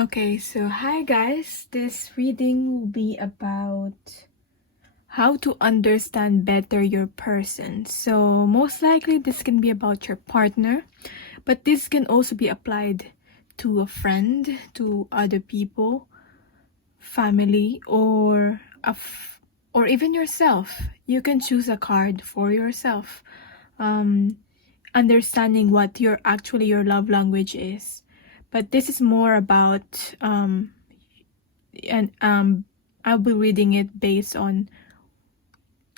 Okay, so hi guys, this reading will be about how to understand better your person. So most likely this can be about your partner, but this can also be applied to a friend, to other people, family, or or even yourself. You can choose a card for yourself. Understanding what your love language is, but this is more about and I'll be reading it based on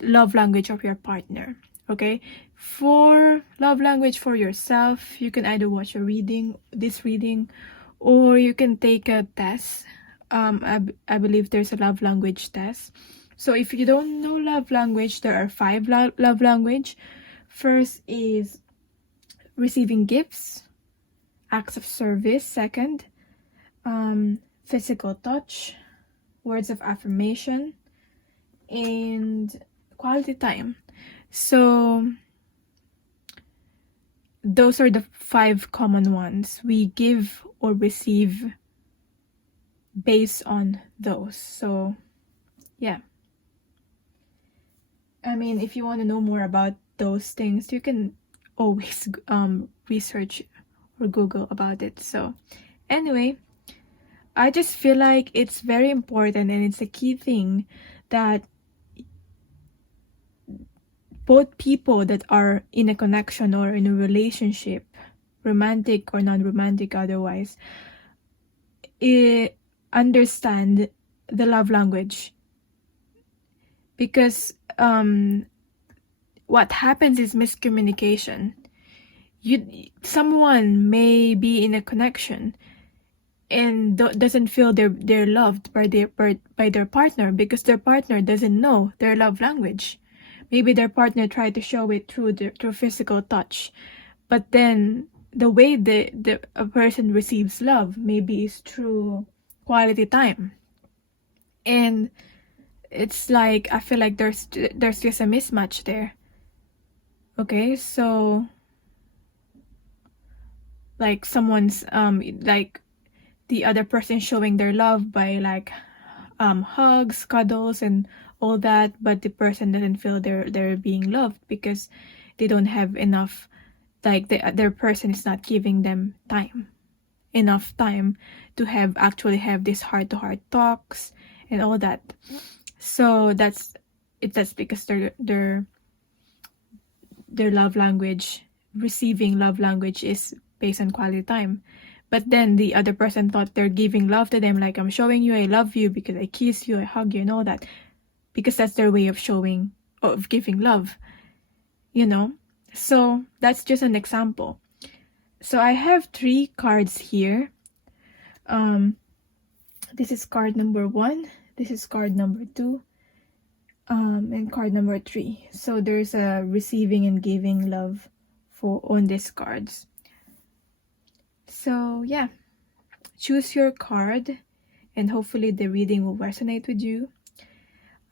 love language of your partner. Okay, for love language for yourself, you can either watch this reading, or you can take a test. I believe there's a love language test. So if you don't know love language, there are 5 love language. First is receiving gifts, acts of service. Second, physical touch, words of affirmation, and quality time. So those are the 5 common ones. We give or receive based on those. So yeah, I mean, if you want to know more about those things, you can always research or Google about it. So anyway, I just feel like it's very important, and it's a key thing that both people that are in a connection or in a relationship, romantic or non-romantic otherwise, understand the love language. Because what happens is miscommunication. Someone may be in a connection and doesn't feel they're loved by their partner because their partner doesn't know their love language. Maybe their partner tried to show it through physical touch, but then the way a person receives love maybe is through quality time. And it's like, I feel like there's just a mismatch there. Okay, so like someone's like the other person showing their love by like hugs, cuddles, and all that, but the person doesn't feel they're being loved because they don't have enough, like their person is not giving them enough time to actually have this heart-to-heart talks and all that. So that's because their love language, receiving love language, is based on quality time. But then the other person thought they're giving love to them, like I'm showing you I love you because I kiss you, I hug you, and all that, because that's their way of giving love, So that's just an example. So I have 3 cards here. This is card number 1, this is card number 2, and card number 3. So there's a receiving and giving love on these cards. So yeah, choose your card and hopefully the reading will resonate with you.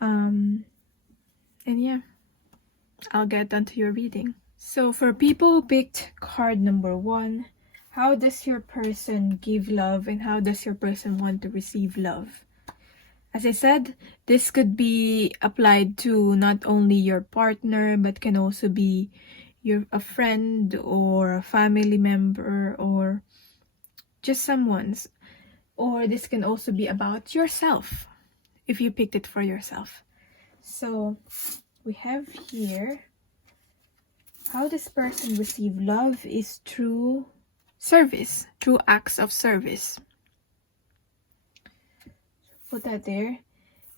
And yeah, I'll get onto your reading. So for people who picked card number 1, how does your person give love and how does your person want to receive love? As I said, this could be applied to not only your partner, but can also be a friend or a family member or just someone's. Or this can also be about yourself, if you picked it for yourself. So we have here, how this person receive love is through service, through acts of service. Put that there.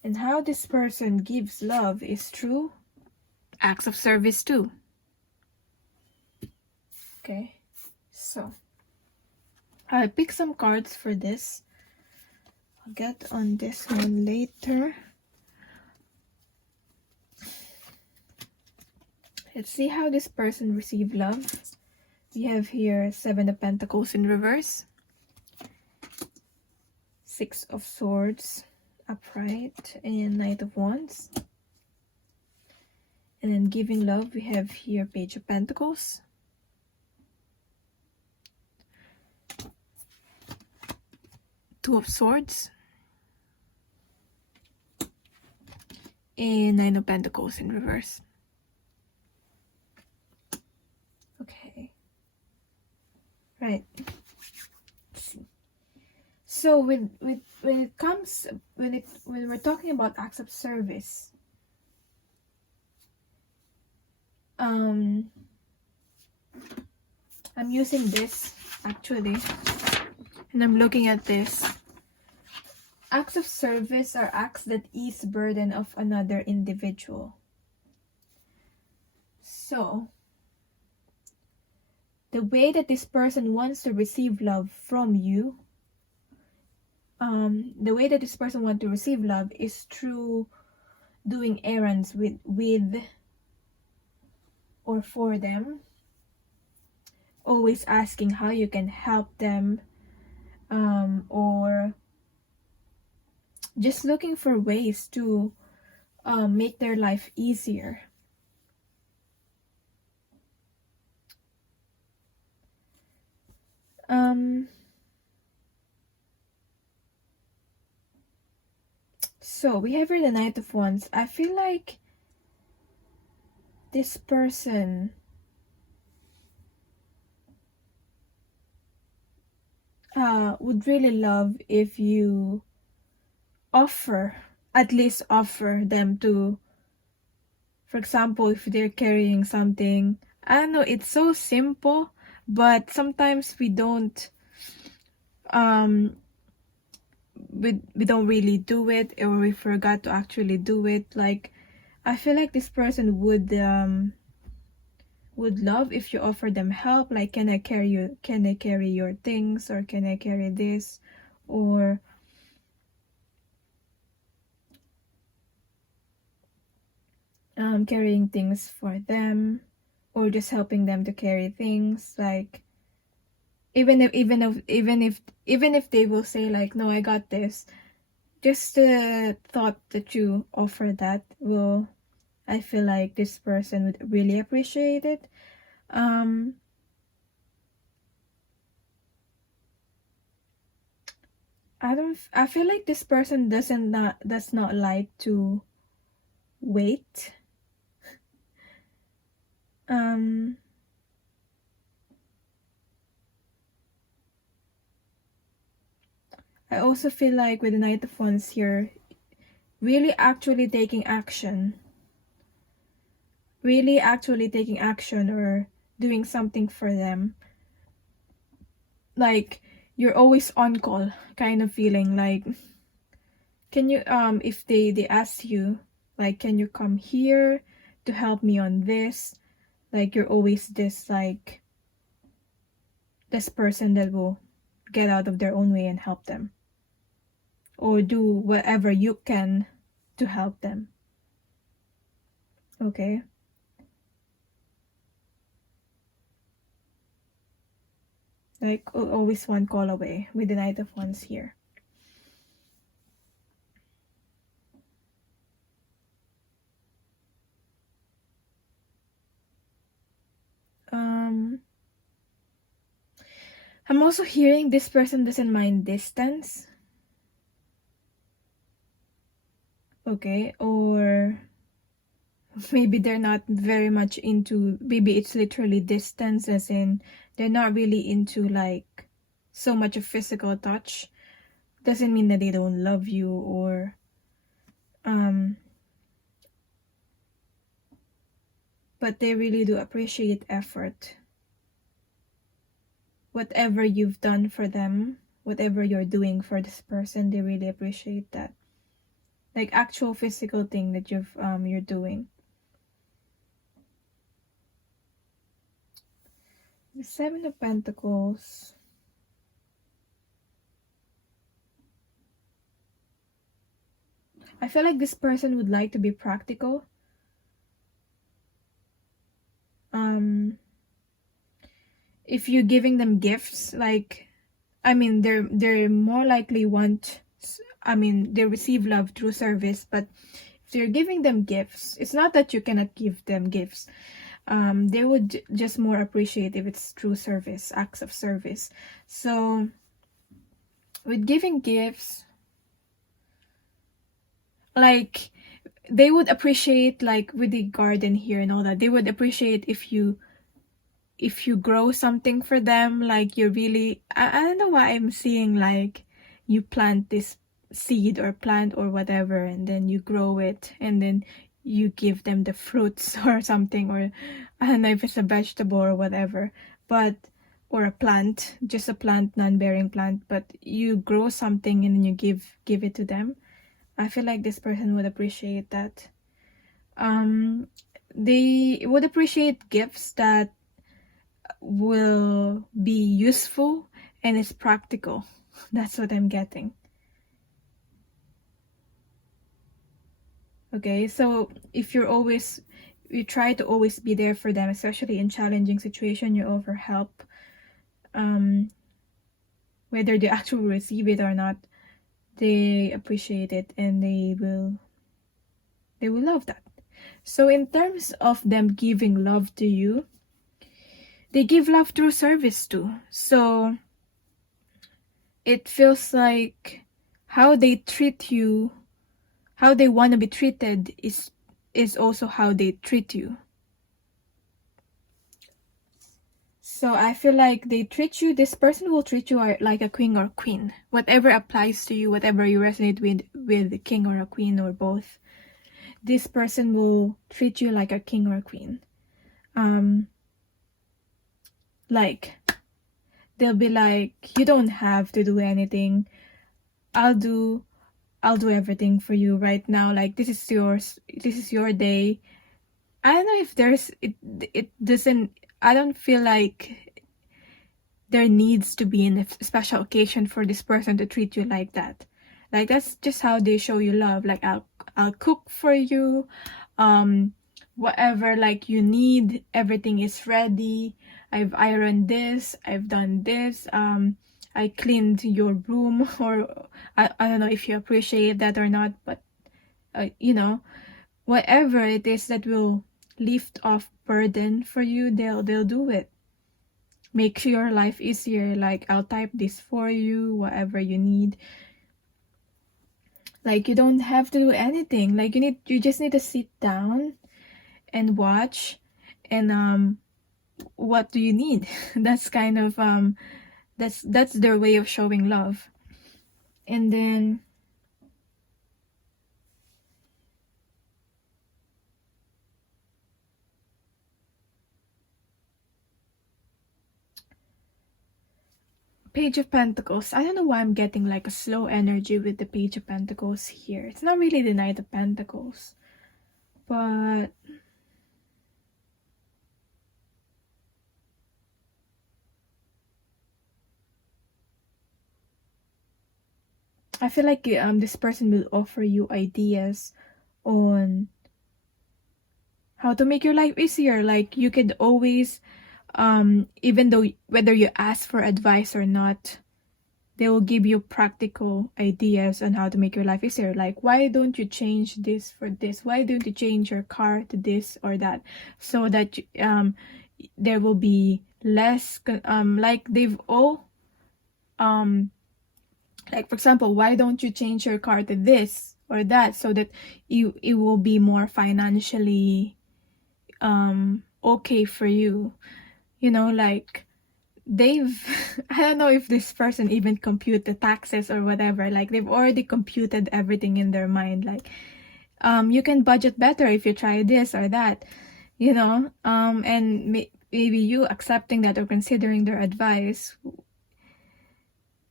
And how this person gives love is through acts of service too. Okay, so I'll pick some cards for this. I'll get on this one later. Let's see how this person received love. We have here 7 of Pentacles in reverse, 6 of Swords upright, and Knight of Wands. And then giving love, we have here Page of Pentacles, Two of Swords, and Nine of Pentacles in reverse. Okay. Right. Let's see. So when we're talking about acts of service, I'm using this actually, and I'm looking at this. Acts of service are acts that ease burden of another individual. So the way that this person wants to receive love from you, the way that this person wants to receive love is through doing errands with or for them, always asking how you can help them, or just looking for ways to make their life easier. So we have here the Knight of Wands. I feel like this person would really love if you at least offer them to, for example, if they're carrying something. I don't know, it's so simple, but sometimes we don't we don't really do it, or we forgot to actually do it. Like, I feel like this person would love if you offer them help, like, can I carry your things, or can I carry this, or carrying things for them, or just helping them to carry things. Like, even if they will say like, no, I got this, just the thought that you offer that will, I feel like this person would really appreciate it. I feel like this person does not like to wait. I also feel like with the Knight of Wands here, really actually taking action, or doing something for them. Like, you're always on call kind of feeling. Like, can you if they ask you, like, can you come here to help me on this, like, you're always this person that will get out of their own way and help them, or do whatever you can to help them. Okay. Like, always one call away with the Knight of Wands here. I'm also hearing this person doesn't mind distance. Okay, or maybe they're not very much into, maybe it's literally distance, as in they're not really into like so much of physical touch. Doesn't mean that they don't love you, or but they really do appreciate effort. Whatever you've done for them, whatever you're doing for this person, they really appreciate that. Like, actual physical thing that you're doing. The Seven of Pentacles. I feel like this person would like to be practical. If you're giving them gifts, like, I mean, they're more likely they receive love through service, but if you're giving them gifts, it's not that you cannot give them gifts. They would just more appreciate if it's through service, acts of service. So with giving gifts, like they would appreciate, like with the garden here and all that, they would appreciate if you grow something for them. Like you really, I don't know why I'm seeing like you plant this seed or plant or whatever, and then you grow it, and then you give them the fruits or something, or I don't know if it's a vegetable or whatever, but or a plant, just a plant, non-bearing plant, but you grow something and then you give it to them. I feel like this person would appreciate that. They would appreciate gifts that will be useful and is practical. That's what I'm getting. Okay, so if you try to always be there for them, especially in challenging situation, you offer help, whether they actually receive it or not, they appreciate it and they will love that. So in terms of them giving love to you, they give love through service too. So it feels like how they treat you, how they want to be treated is also how they treat you. So I feel like this person will treat you like a king or queen. Whatever applies to you, whatever you resonate with a king or a queen or both, this person will treat you like a king or a queen. Like they'll be like, you don't have to do anything. I'll do everything for you right now. Like this is yours. This is your day. I don't know if it doesn't, I don't feel like there needs to be a special occasion for this person to treat you like that. Like that's just how they show you love. Like I'll cook for you, whatever like you need, everything is ready. I've ironed this, I've done this, I cleaned your room, or I don't know if you appreciate that or not, but whatever it is that will lift off burden for you, they'll do it. Make your life easier. Like I'll type this for you, whatever you need. Like you don't have to do anything. Like you just need to sit down and watch, and what do you need? That's kind of that's their way of showing love. And then Page of Pentacles. I don't know why I'm getting like a slow energy with the Page of Pentacles here. It's not really the Knight of Pentacles, but I feel like this person will offer you ideas on how to make your life easier. Like you could always, even though whether you ask for advice or not, they will give you practical ideas on how to make your life easier. Like, why don't you change this for this? Why don't you change your car to this or that? So that there will be less, like they've all, like for example, why don't you change your car to this or that, so that it will be more financially okay for you. Like they've I don't know if this person even compute the taxes or whatever. Like they've already computed everything in their mind. Like you can budget better if you try this or that, and maybe you accepting that or considering their advice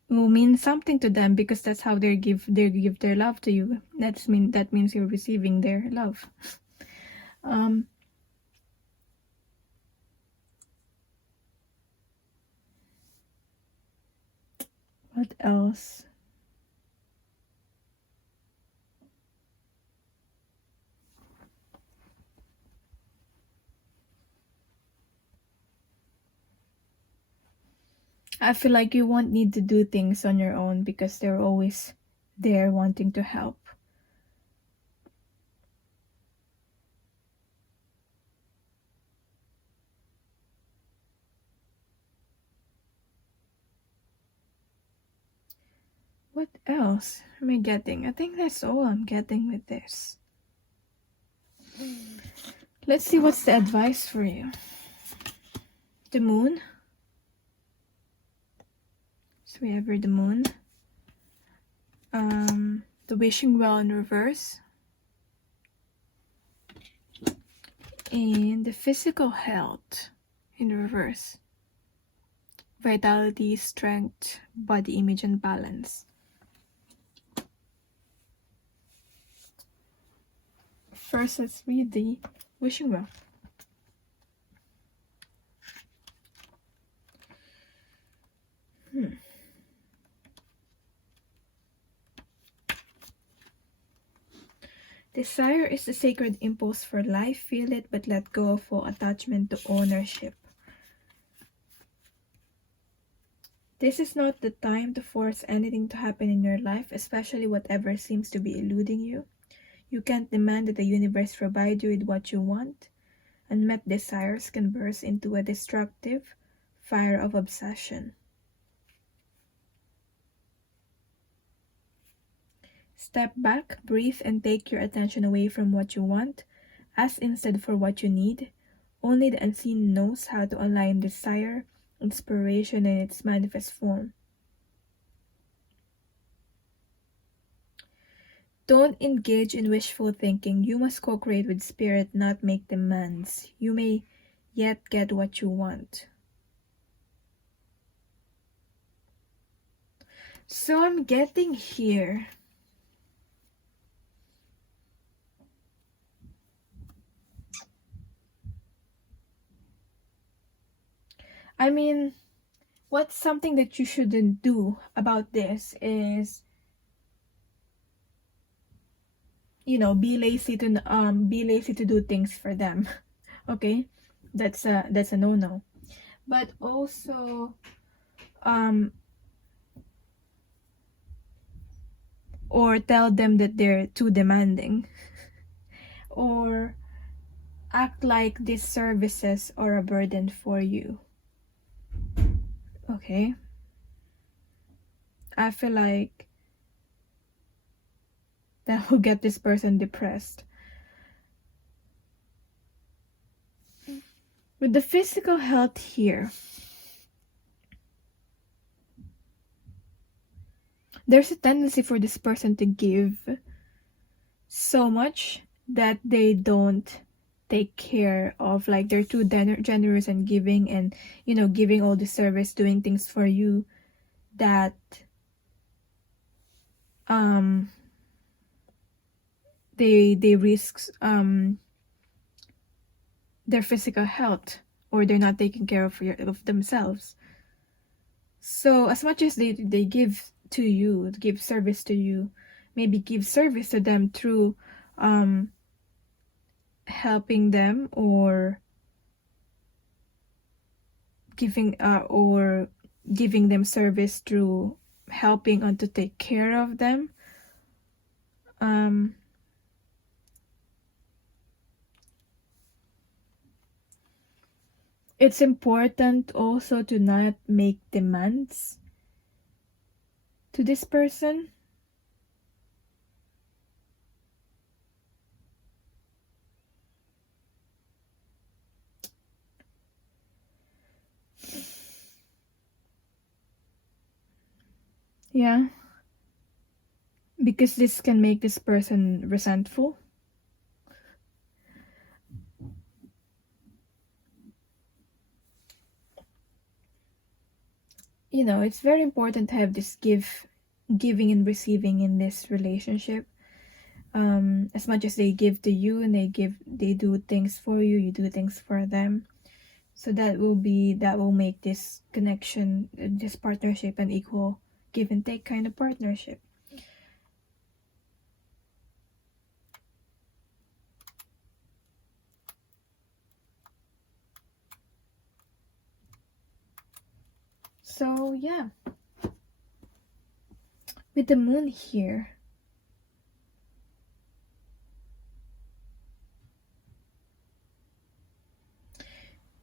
will mean something to them, because that's how they give their love to you. That means you're receiving their love. What else? I feel like you won't need to do things on your own because they're always there wanting to help. What else am I getting? I think that's all I'm getting with this. Let's see what's the advice for you. The moon. So we have here the moon. The wishing well in reverse. And the physical health in reverse. Vitality, strength, body image, and balance. First, let's read the wishing well. Desire is the sacred impulse for life. Feel it, but let go of all attachment to ownership. This is not the time to force anything to happen in your life, especially whatever seems to be eluding you. You can't demand that the universe provide you with what you want. Unmet desires can burst into a destructive fire of obsession. Step back, breathe, and take your attention away from what you want. Ask instead for what you need. Only the unseen knows how to align desire, inspiration, and its manifest form. Don't engage in wishful thinking. You must co-create with spirit, not make demands. You may yet get what you want. So I'm getting here. I mean, what's something that you shouldn't do about this is, you know, be lazy to do things for them. Okay, that's a no-no. But also, or tell them that they're too demanding, or act like these services are a burden for you. Okay, I feel like that will get this person depressed. With the physical health here, there's a tendency for this person to give so much that they don't take care of, like they're too generous and giving, and you know, giving all the service, doing things for you, that they risk their physical health, or they're not taking care of themselves. So as much as they give to you, give service to you, maybe give service to them through helping them, or giving them service through helping and to take care of them. It's important also to not make demands to this person. Yeah, because this can make this person resentful. You know, it's very important to have this giving and receiving in this relationship. As much as they give to you and they do things for you, you do things for them. So that will make this connection, this partnership, an equal give and take kind of partnership. So yeah, with the moon here,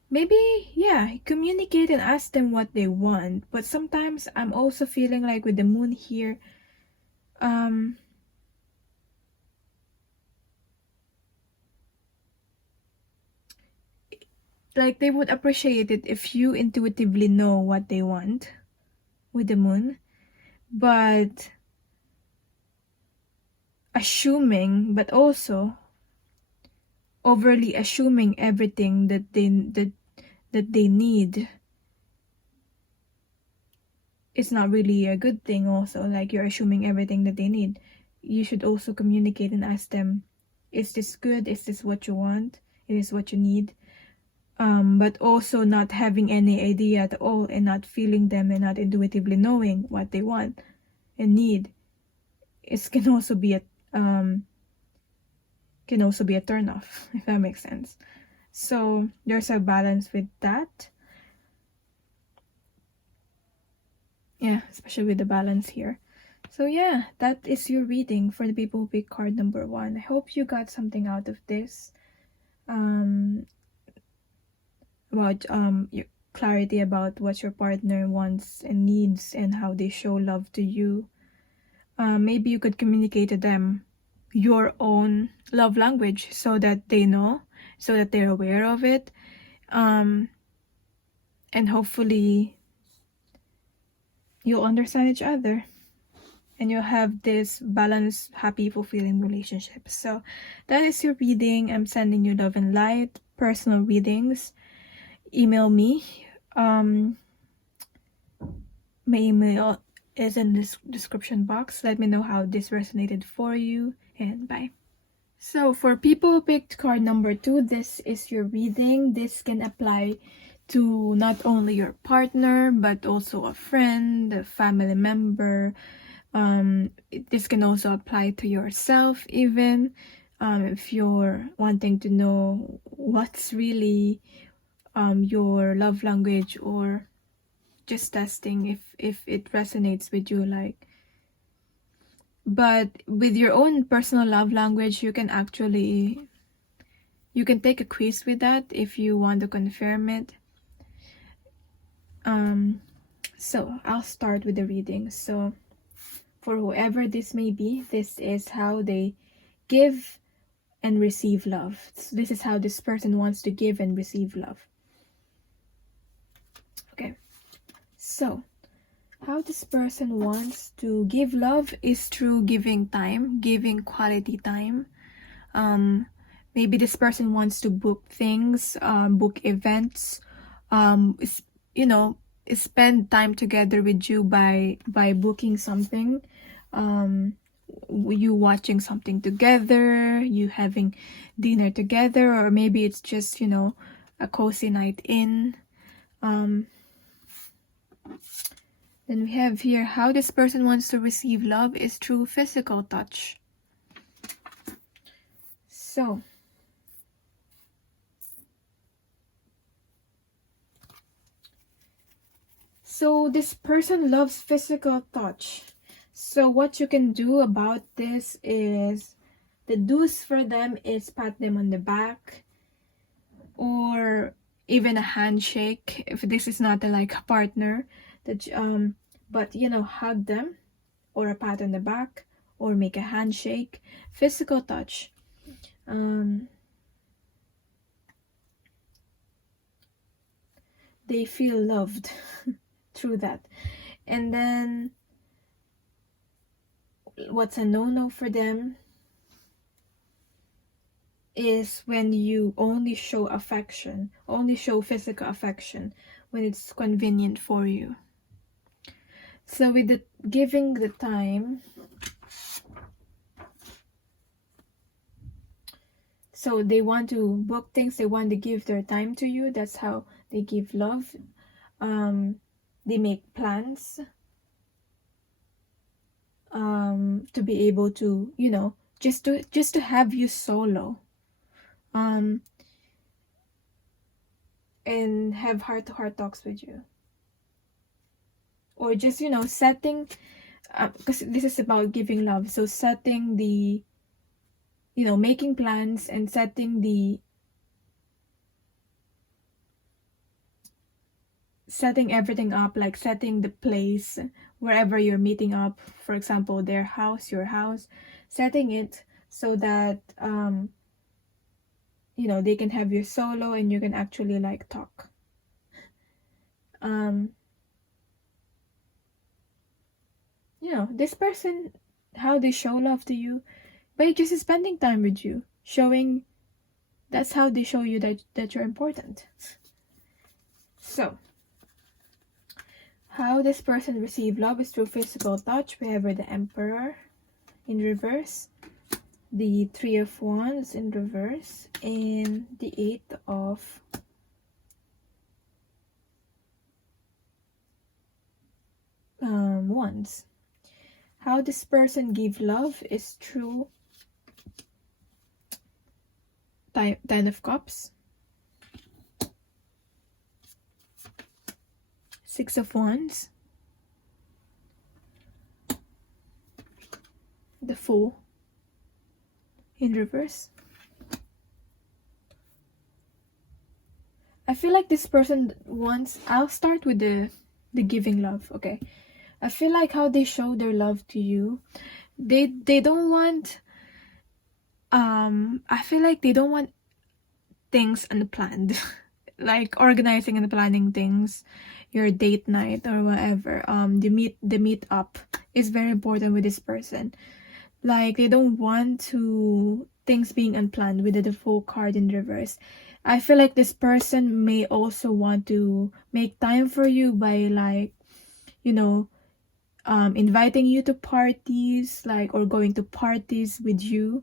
maybe, yeah, communicate and ask them what they want. But sometimes I'm also feeling like with the moon here, like they would appreciate it if you intuitively know what they want with the moon, but also overly assuming everything that they need is not really a good thing. Also, like, you're assuming everything that they need. You should also communicate and ask them, is this good? Is this what you want? Is this what you need? But also not having any idea at all, and not feeling them, and not intuitively knowing what they want and need. It can also be a turn off, if that makes sense. So there's a balance with that. Yeah, especially with the balance here. So yeah, that is your reading for the people who pick card number 1. I hope you got something out of this. About your clarity about what your partner wants and needs and how they show love to you. Maybe you could communicate to them your own love language so that they know, so that they're aware of it. And hopefully you'll understand each other and you'll have this balanced, happy, fulfilling relationship. So that is your reading. I'm sending you love and light. Personal readings, email me. My email is in this description box. Let me know how this resonated for you, and bye. So for people who picked card number 2, this is your reading. This can apply to not only your partner, but also a friend, a family member. This can also apply to yourself even. If you're wanting to know what's really your love language, or just testing if it resonates with you, like. But with your own personal love language, you can take a quiz with that if you want to confirm it. So I'll start with the reading. So for whoever this may be, this is how they give and receive love. This is how this person wants to give and receive love. Okay, so how this person wants to give love is through giving time, giving quality time. Maybe this person wants to book things, book events, spend time together with you by booking something, you watching something together, you having dinner together, or maybe it's just a cozy night in. Then we have here how this person wants to receive love is through physical touch. So this person loves physical touch. So what you can do about this is, the do's for them is pat them on the back, or even a handshake if this is not a partner, that but hug them, or a pat on the back, or make a handshake. Physical touch. They feel loved through that. And then what's a no-no for them is when you only show affection, only show physical affection when it's convenient for you. So with the giving the time, so they want to book things, they want to give their time to you. That's how they give love. They make plans to be able to, just to have you solo, and have heart-to-heart talks with you, or just setting, because this is about giving love, so setting the making plans and setting the setting everything up, like setting the place wherever you're meeting up, for example, their house, your house, setting it so that you know, they can have your solo and you can actually like talk. You know, this person, how they show love to you by just spending time with you, showing, that's how they show you that you're important. So how this person receive love is through physical touch. We have the Emperor in reverse, the Three of Wands in reverse, and the Eight of Wands. How this person give love is through Ten of Cups, Six of Wands, the Fool in reverse. I feel like this person wants, I'll start with the giving love, okay? I feel like how they show their love to you, they don't want, I feel like they don't want things unplanned. Like organizing and planning things, your date night or whatever, the meet up is very important with this person. Like they don't want to things being unplanned with the Fool card in reverse. I feel like this person may also want to make time for you by, like, you know, inviting you to parties, like, or going to parties with you,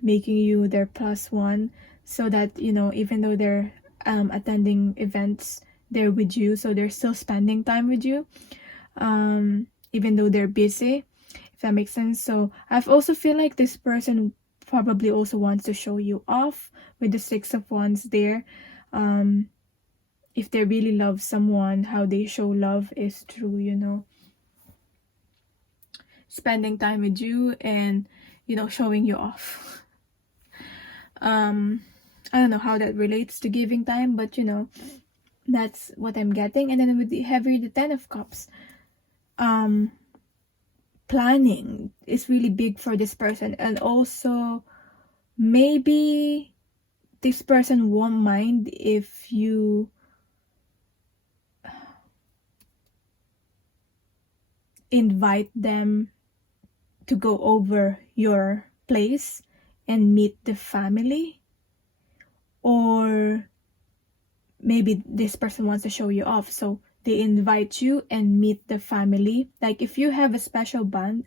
making you their plus one, so that, you know, even though they're attending events, they're with you, so they're still spending time with you, even though they're busy, if that makes sense. So I've also feel like this person probably also wants to show you off with the Six of Wands there. If they really love someone, how they show love is through, you know, spending time with you and, you know, showing you off. I don't know how that relates to giving time, but you know, that's what I'm getting. And then with the heavy, the Ten of Cups, planning is really big for this person. And also maybe this person won't mind if you invite them to go over your place and meet the family, or maybe this person wants to show you off, so they invite you and meet the family. Like if you have a special bond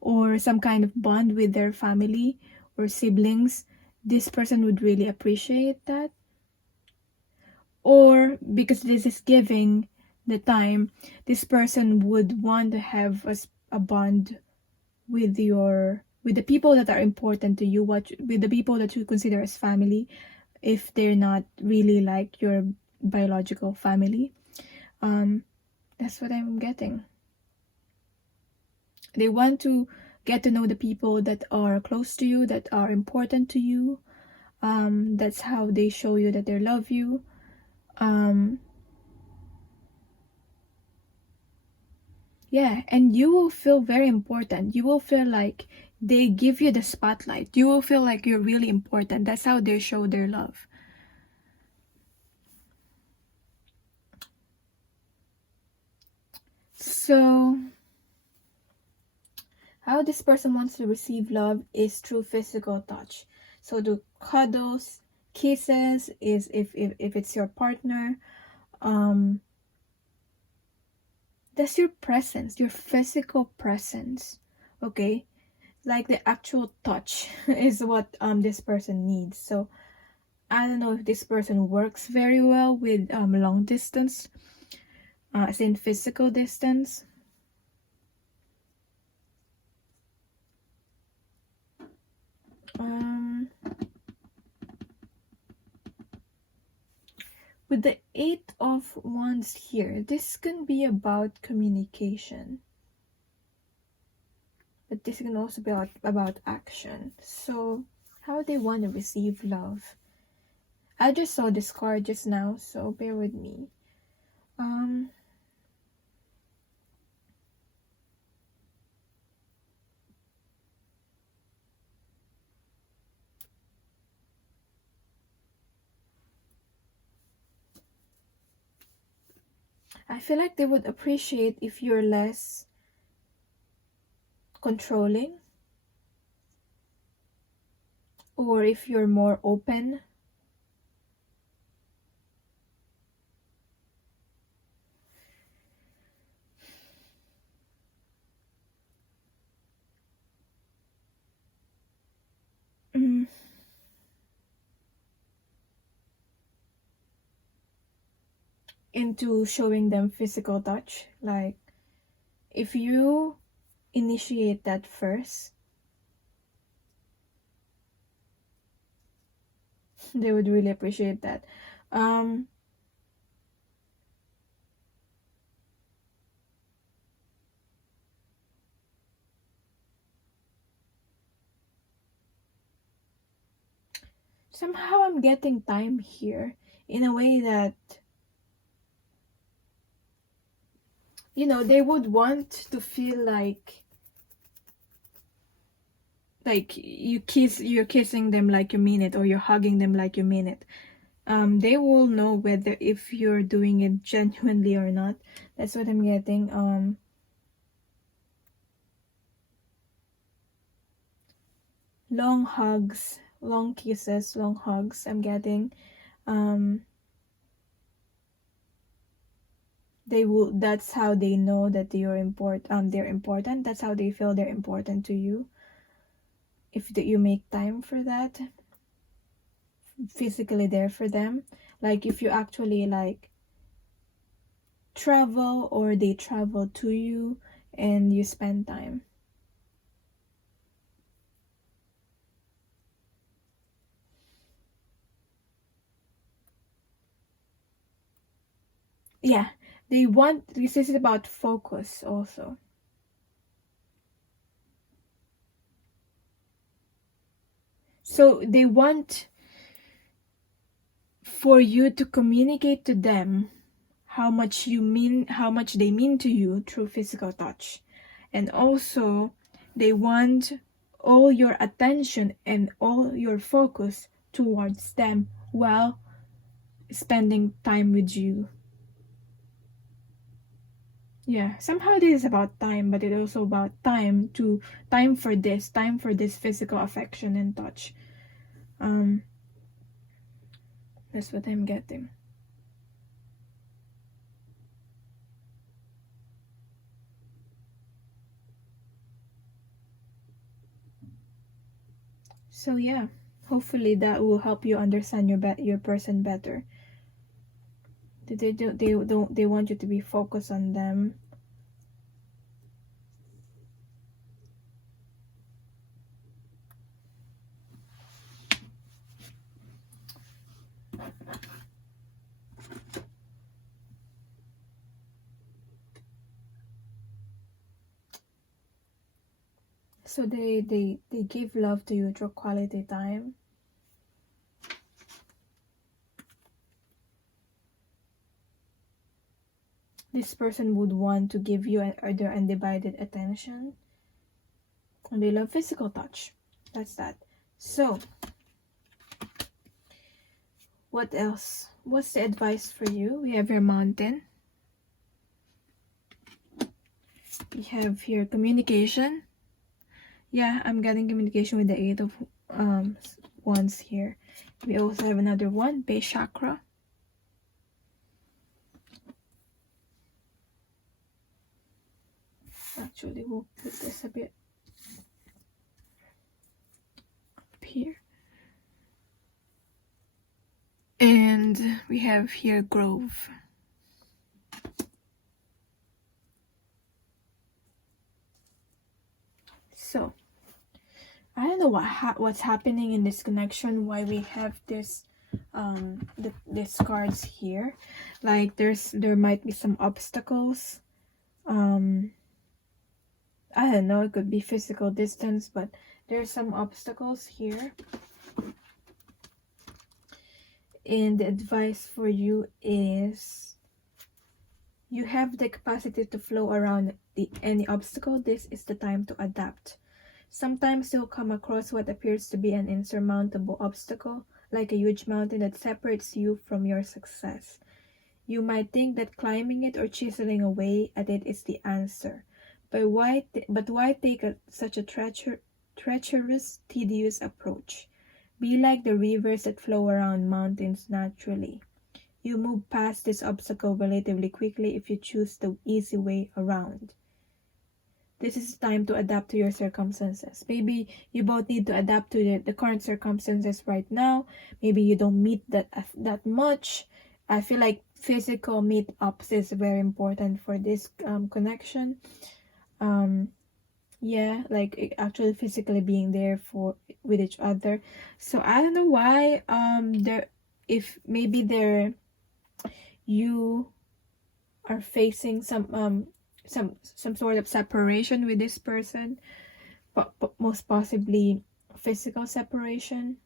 or some kind of bond with their family or siblings, this person would really appreciate that. Or because this is giving the time, this person would want to have a bond with the people that are important to you, with the people that you consider as family, if they're not really like your biological family. That's what I'm getting. They want to get to know the people that are close to you, that are important to you. That's how they show you that they love you. Yeah, and you will feel very important. You will feel like they give you the spotlight. You will feel like you're really important. That's how they show their love. So how this person wants to receive love is through physical touch. So the cuddles, kisses is if it's your partner. That's your presence, your physical presence. Okay, like the actual touch is what this person needs. So I don't know if this person works very well with long distance, as in physical distance. With the Eight of Wands here, this can be about communication, but this can also be about action. So how they want to receive love. I just saw this card just now, so bear with me. I feel like they would appreciate if you're less controlling, or if you're more open. Into showing them physical touch. Like, if you initiate that first, they would really appreciate that. Somehow I'm getting time here in a way that, you know, they would want to feel like you're kissing them like you mean it, or you're hugging them like you mean it. They will know whether if you're doing it genuinely or not. That's what I'm getting. Long hugs, long kisses, long hugs. I'm getting. They will. That's how they know that you're important. They're important. That's how they feel they're important to you. If you make time for that, physically there for them. Like, if you actually like travel, or they travel to you and you spend time. Yeah, they want. This is about focus also. So they want for you to communicate to them how much they mean to you through physical touch. And also they want all your attention and all your focus towards them while spending time with you. Yeah, somehow this is about time, but it's also about time for this physical affection and touch. That's what I'm getting. So yeah, hopefully that will help you understand your person better. They want you to be focused on them. So they give love to you through quality time. This person would want to give you their undivided attention. And they love physical touch. That's that. So, what else? What's the advice for you? We have your mountain. We have here communication. Yeah, I'm getting communication with the 8 of Wands here. We also have another one, base chakra. Actually, we'll put this a bit up here. And we have here grove. So, I don't know what's happening in this connection, why we have this these cards here. Like, there might be some obstacles. I don't know, it could be physical distance, but there's some obstacles here. And the advice for you is you have the capacity to flow around any obstacle. This is the time to adapt. Sometimes you'll come across what appears to be an insurmountable obstacle, like a huge mountain that separates you from your success. You might think that climbing it or chiseling away at it is the answer. But why take such a treacherous, tedious approach? Be like the rivers that flow around mountains naturally. You move past this obstacle relatively quickly if you choose the easy way around. This is time to adapt to your circumstances. Maybe you both need to adapt to the current circumstances right now. Maybe you don't meet that much. I feel like physical meetups is very important for this connection. Yeah, like actually physically being there with each other. So I don't know why you are facing some sort of separation with this person, but most possibly physical separation.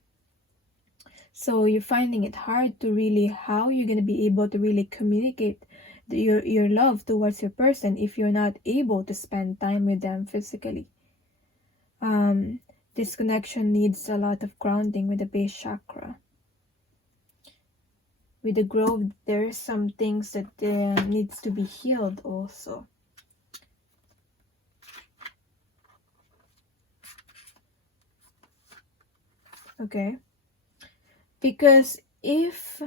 So you're finding it hard to really how you're going to be able to really communicate your love towards your person if you're not able to spend time with them physically. This connection needs a lot of grounding with the base chakra. With the grove, there's some things that needs to be healed also. Okay, because if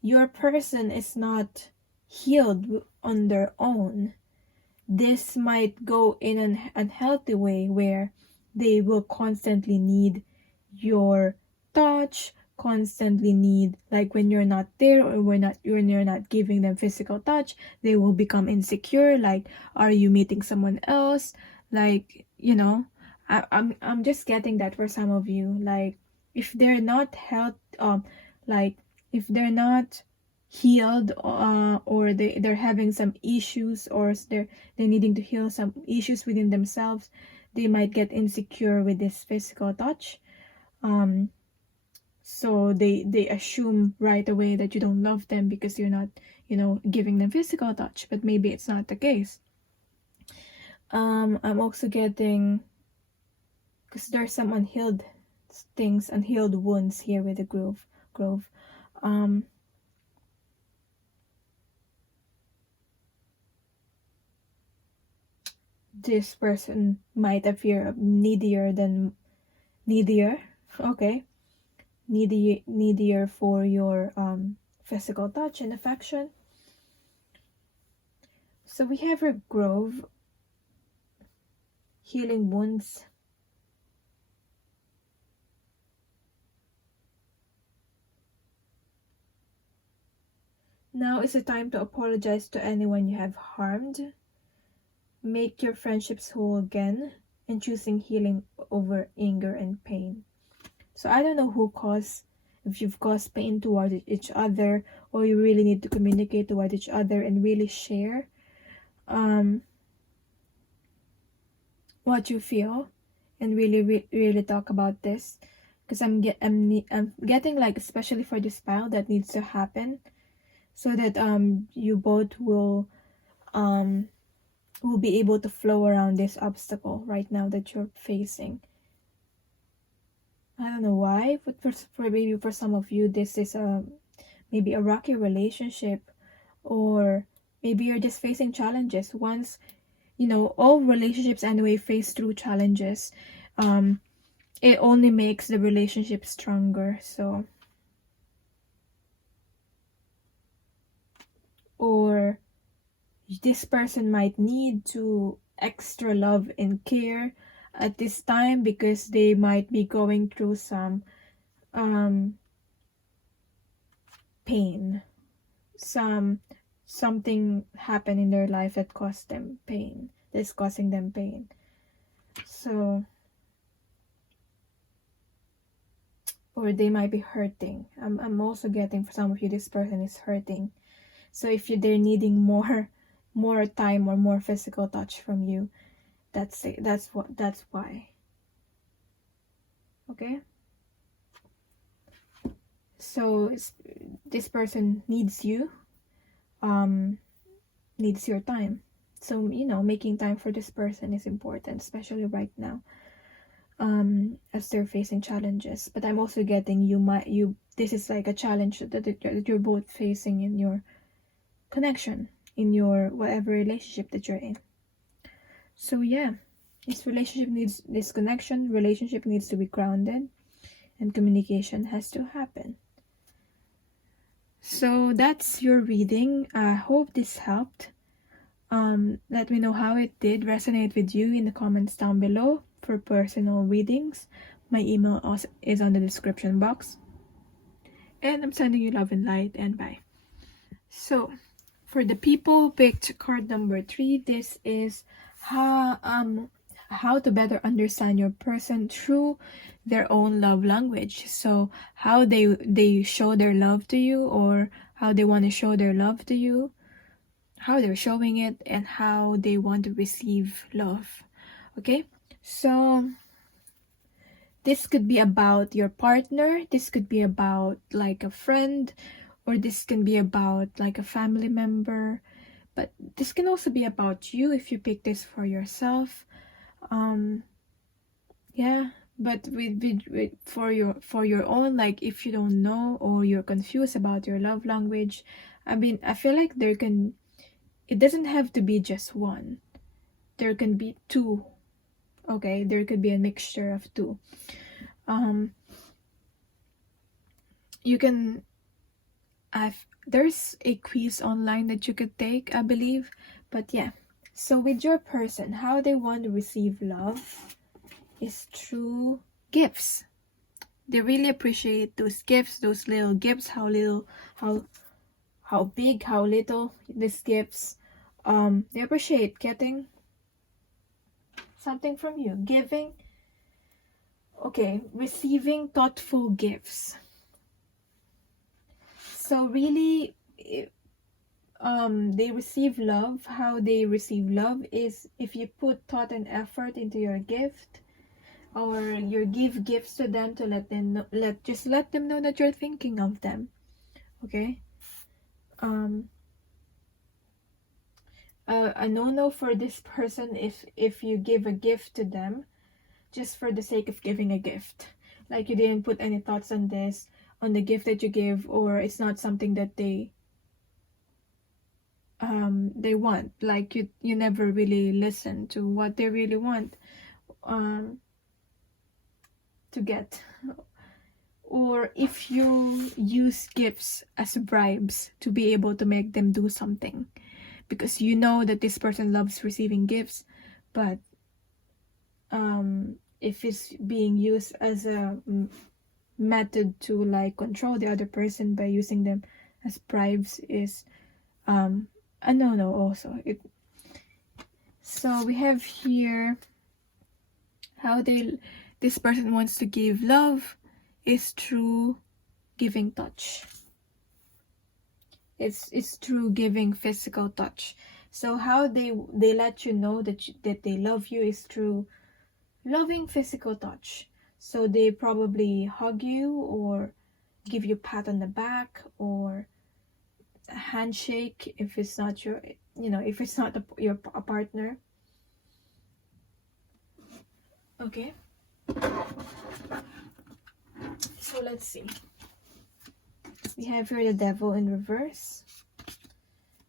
your person is not healed on their own, this might go in an unhealthy way where they will constantly need your touch, constantly need, like when you're not there or when you're not giving them physical touch, they will become insecure, like, are you meeting someone else? Like, you know, I'm just getting that for some of you, like if they're not if they're not healed, or they're having some issues, or they're needing to heal some issues within themselves, they might get insecure with this physical touch. So they assume right away that you don't love them because you're not, giving them physical touch, but maybe it's not the case. I'm also getting, because there's some unhealed things, unhealed wounds here with the grove. This person might appear needier, okay, needier for your physical touch and affection. So we have our grove, healing wounds. Now is the time to apologize to anyone you have harmed. Make your friendships whole again, and choosing healing over anger and pain. So I don't know if you've caused pain towards each other, or you really need to communicate towards each other and really share what you feel, and really talk about this, because I'm getting, like, especially for this pile, that needs to happen so that you both will be able to flow around this obstacle right now that you're facing. I don't know why, but maybe for some of you, this is maybe a rocky relationship, or maybe you're just facing challenges. Once, all relationships anyway face through challenges. It only makes the relationship stronger. So, or this person might need to extra love and care at this time because they might be going through some pain. Something happened in their life that caused them pain. That's causing them pain. So, or they might be hurting. I'm also getting, for some of you, this person is hurting. So if they're needing more time or more physical touch from you, that's why. Okay. So this person needs you, needs your time. So, you know, making time for this person is important, especially right now, as they're facing challenges. But I'm also getting this is like a challenge that you're both facing in your connection, in your whatever relationship that you're in. So yeah, this connection, relationship needs to be grounded, and communication has to happen. So that's your reading. I hope this helped. Let me know how it did resonate with you in the comments down below. For personal readings, my email is on the description box. And I'm sending you love and light, and bye. So, for the people who picked card number 3, this is how to better understand your person through their own love language. So how they show their love to you, or how they want to show their love to you, how they're showing it, and how they want to receive love. Okay, so this could be about your partner, this could be about like a friend, or this can be about like a family member, but this can also be about you if you pick this for yourself. Yeah, but with for your own, like if you don't know or you're confused about your love language, I mean, I feel like it doesn't have to be just one. There can be 2. Okay, there could be a mixture of 2. You can there's a quiz online that you could take, I believe. But yeah, so with your person, how they want to receive love is through gifts. They really appreciate those gifts, those little gifts, how big, how little these gifts. They appreciate getting something from you, giving. Okay, receiving thoughtful gifts. So really, they receive love. How they receive love is if you put thought and effort into your gift, or you give gifts to them to let them know, let them know that you're thinking of them. Okay. A no-no for this person if you give a gift to them just for the sake of giving a gift, like you didn't put any thoughts on the gift that you give, or it's not something that they want, like you never really listen to what they really want to get. Or if you use gifts as bribes to be able to make them do something, because you know that this person loves receiving gifts, but if it's being used as a method to like control the other person by using them as bribes, is a no-no also. So we have here how this person wants to give love is through giving touch. It's through giving physical touch. So how they let you know that they love you is through loving physical touch. So they probably hug you, or give you a pat on the back, or a handshake if it's not your partner. Okay, so let's see. We have here the Devil in reverse,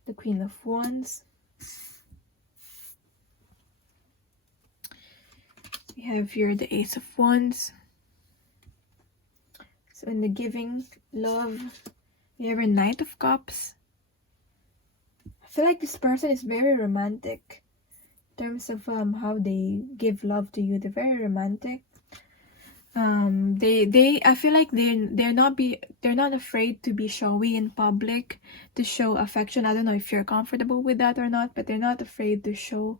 the Queen of Wands. We have here the Ace of Wands. So in the giving love, we have a Knight of Cups. I feel like this person is very romantic in terms of how they give love to you. They're very romantic. I feel like they're not afraid to be showy in public, to show affection. I don't know if you're comfortable with that or not, but they're not afraid to show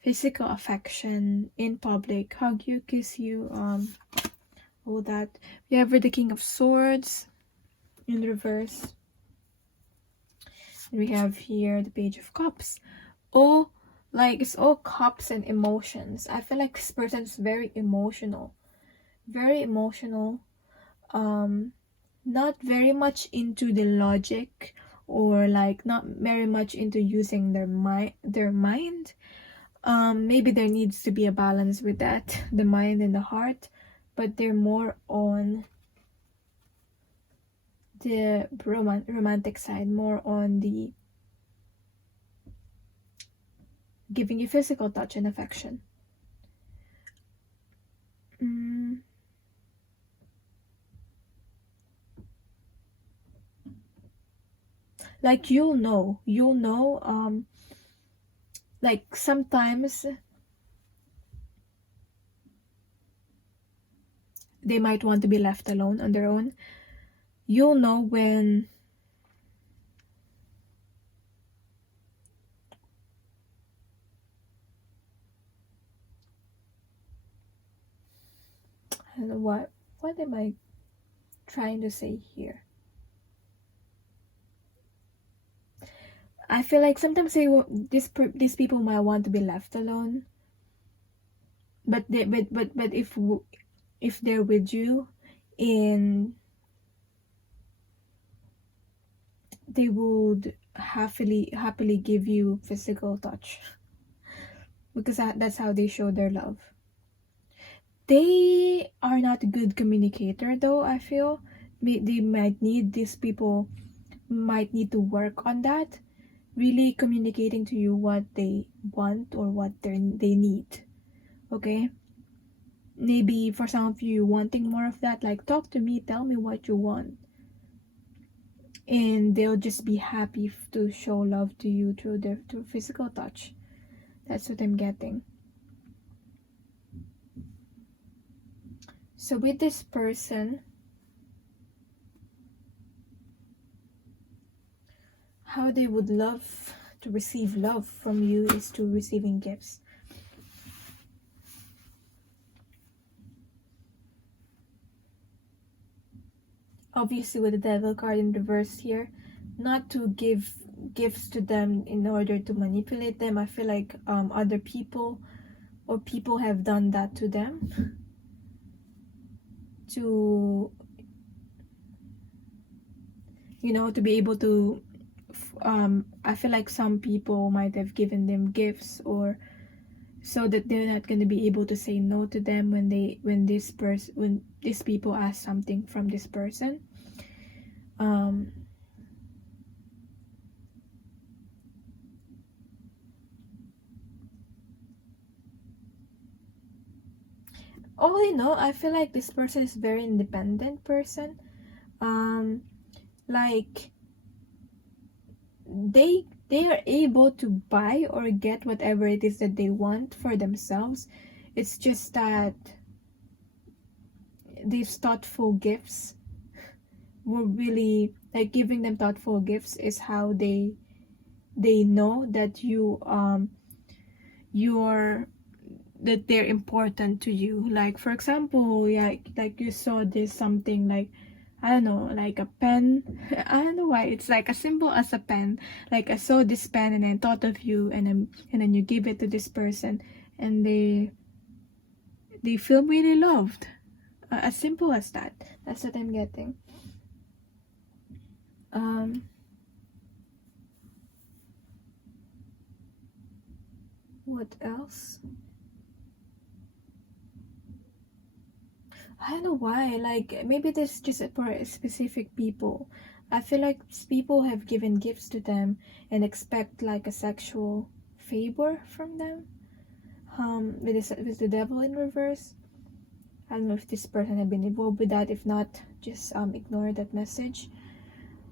physical affection in public, hug you, kiss you, all that. We have the King of Swords in reverse. And we have here the Page of Cups. It's all cups and emotions. I feel like this person is very emotional. Very emotional. not very much into the logic, or like not very much into using their mind. Maybe there needs to be a balance with that, the mind and the heart, but they're more on the romantic side, more on the giving you physical touch and affection. Like you'll know, like sometimes they might want to be left alone on their own. You'll know when I don't know what am I trying to say here. I feel like sometimes these people might want to be left alone, but if they're with you, and they would happily give you physical touch, because that's how they show their love. They are not a good communicator, though. I feel they might need these people might need to work on that, really communicating to you what they want or what they need. Okay, maybe for some of you wanting more of that, like talk to me, tell me what you want, and they'll just be happy to show love to you through physical touch. That's what I'm getting. So with this person, how they would love to receive love from you is through receiving gifts. Obviously, with the Devil card in reverse here, not to give gifts to them in order to manipulate them. I feel like other people or people have done that to them to, to be able to I feel like some people might have given them gifts, or so that they're not going to be able to say no to them when these people ask something from this person. All in all, I feel like this person is a very independent person. Like they are able to buy or get whatever it is that they want for themselves. It's just that these thoughtful gifts were really, like, giving them thoughtful gifts is how they know that that they're important to you. Like, for example, yeah, like you saw this something like, I don't know, like a pen. I don't know why it's like as simple as a pen. Like, I saw this pen and I thought of you, and then you give it to this person, and they feel really loved. As simple as that. That's what I'm getting. What else? I don't know why. Like, maybe this is just for specific people. I feel like people have given gifts to them and expect like a sexual favor from them. With the devil in reverse. I don't know if this person had been involved with that. If not, just ignore that message.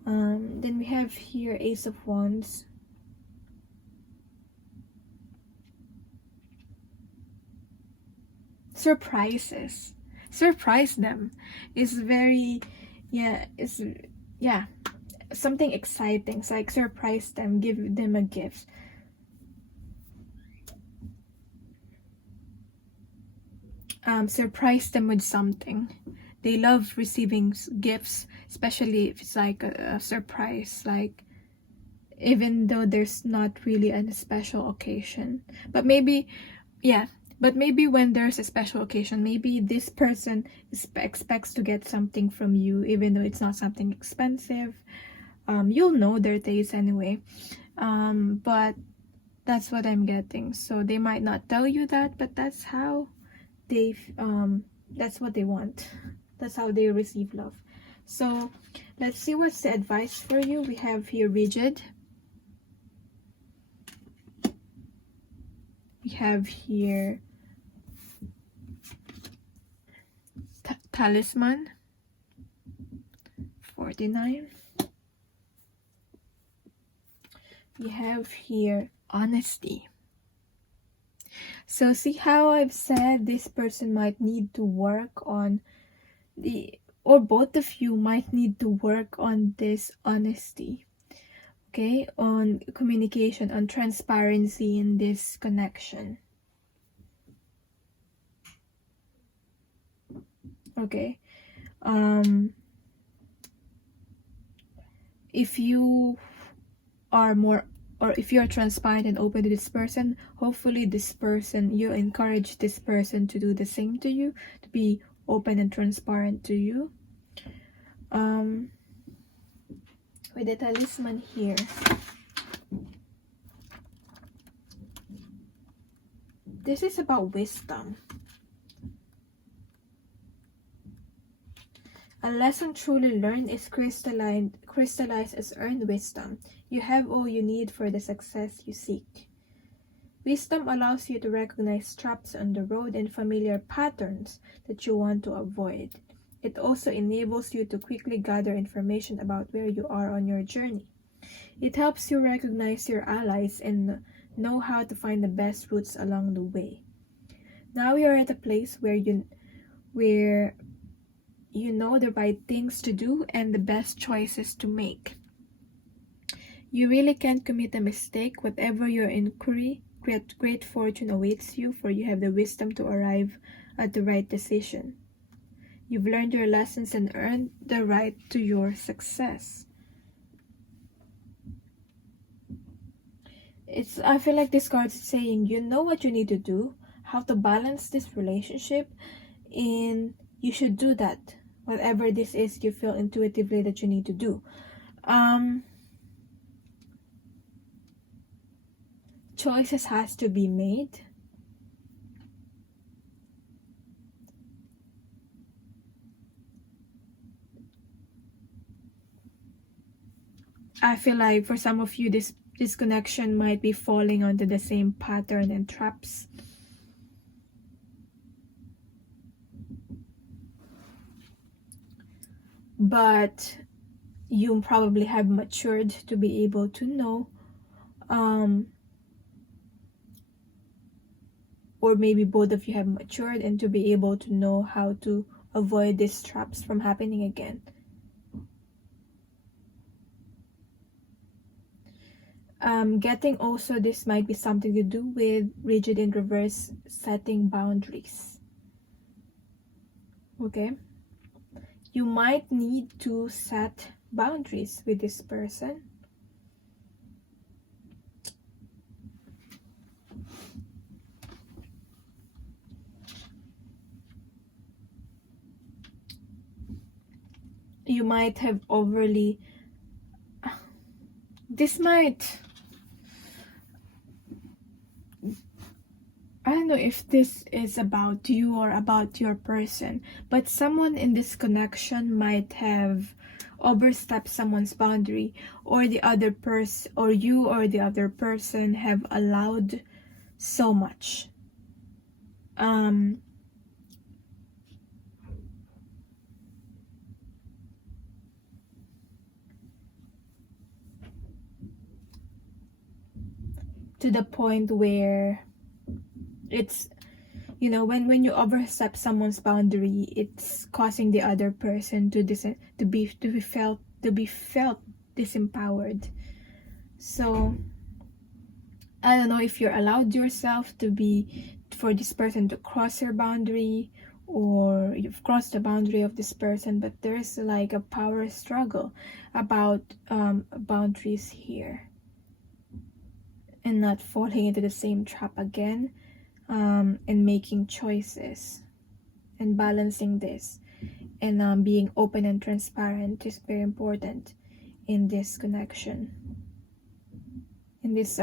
Then we have here Ace of Wands. Surprises. Surprise them. It's very, something exciting. It's like surprise them, give them a gift. Surprise them with something. They love receiving gifts, especially if it's like a surprise, like even though there's not really a special occasion. But maybe But maybe when there's a special occasion, maybe this person expects to get something from you, even though it's not something expensive. You'll know their taste anyway. But that's what I'm getting. So they might not tell you that, but that's how they that's what they want. That's how they receive love. So let's see what's the advice for you. We have here rigid. We have here talisman, 49. We have here honesty. So see how I've said this person might need to work on or both of you might need to work on this honesty, okay, on communication, on transparency in this connection. Okay, if you are more, or if you're transparent and open to this person, hopefully this person, you encourage this person to do the same to you, to be open and transparent to you. With the talisman here, this is about wisdom. A lesson truly learned is crystallized as earned wisdom. You have all you need for the success you seek. Wisdom allows you to recognize traps on the road and familiar patterns that you want to avoid. It also enables you to quickly gather information about where you are on your journey. It helps you recognize your allies and know how to find the best routes along the way. Now you are at a place where you know the right things to do and the best choices to make. You really can't commit a mistake. Whatever your inquiry, great fortune awaits you, for you have the wisdom to arrive at the right decision. You've learned your lessons and earned the right to your success. I feel like this card is saying you know what you need to do, how to balance this relationship, and you should do that. Whatever this is, you feel intuitively that you need to do. Choices has to be made. I feel like for some of you, this connection might be falling onto the same pattern and traps. But you probably have matured to be able to know, or maybe both of you have matured and to be able to know how to avoid these traps from happening again. Getting also, this might be something to do with rigid in reverse, setting boundaries. Okay, you might need to set boundaries with this person. You might have overly, this might, I don't know if this is about you or about your person, but someone in this connection might have overstepped someone's boundary, or the other person, or you or the other person have allowed so much. To the point where it's, you know, when you overstep someone's boundary, it's causing the other person to be felt disempowered. So I don't know if you're allowed yourself for this person to cross your boundary, or you've crossed the boundary of this person, but there's like a power struggle about boundaries here and not falling into the same trap again. and making choices and balancing this, and being open and transparent is very important in this connection, in this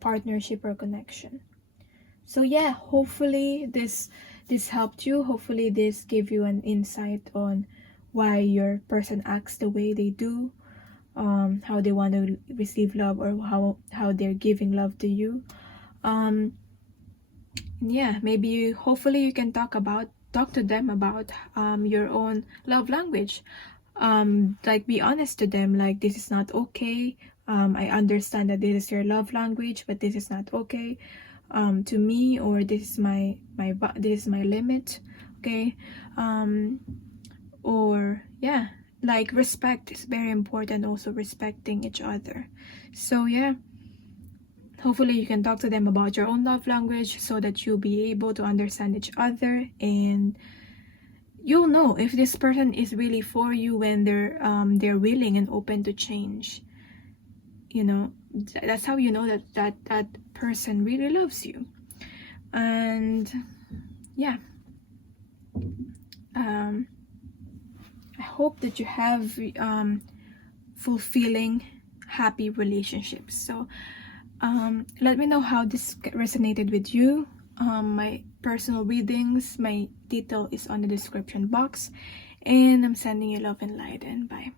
partnership or connection. So yeah, hopefully this helped you. Hopefully this gave you an insight on why your person acts the way they do, how they want to receive love, or how they're giving love to you. Yeah, maybe hopefully you can talk to them about your own love language. Like, be honest to them, like, this is not okay. I understand that this is your love language, but this is not okay to me, or this is my limit. Okay. Or yeah, like, respect is very important, also respecting each other. So yeah, hopefully you can talk to them about your own love language so that you'll be able to understand each other, and you'll know if this person is really for you when they're willing and open to change. You know, that's how you know that person really loves you. And yeah, I hope that you have fulfilling, happy relationships. So let me know how this resonated with you. My personal readings, my detail is on the description box, and I'm sending you love and light, and bye.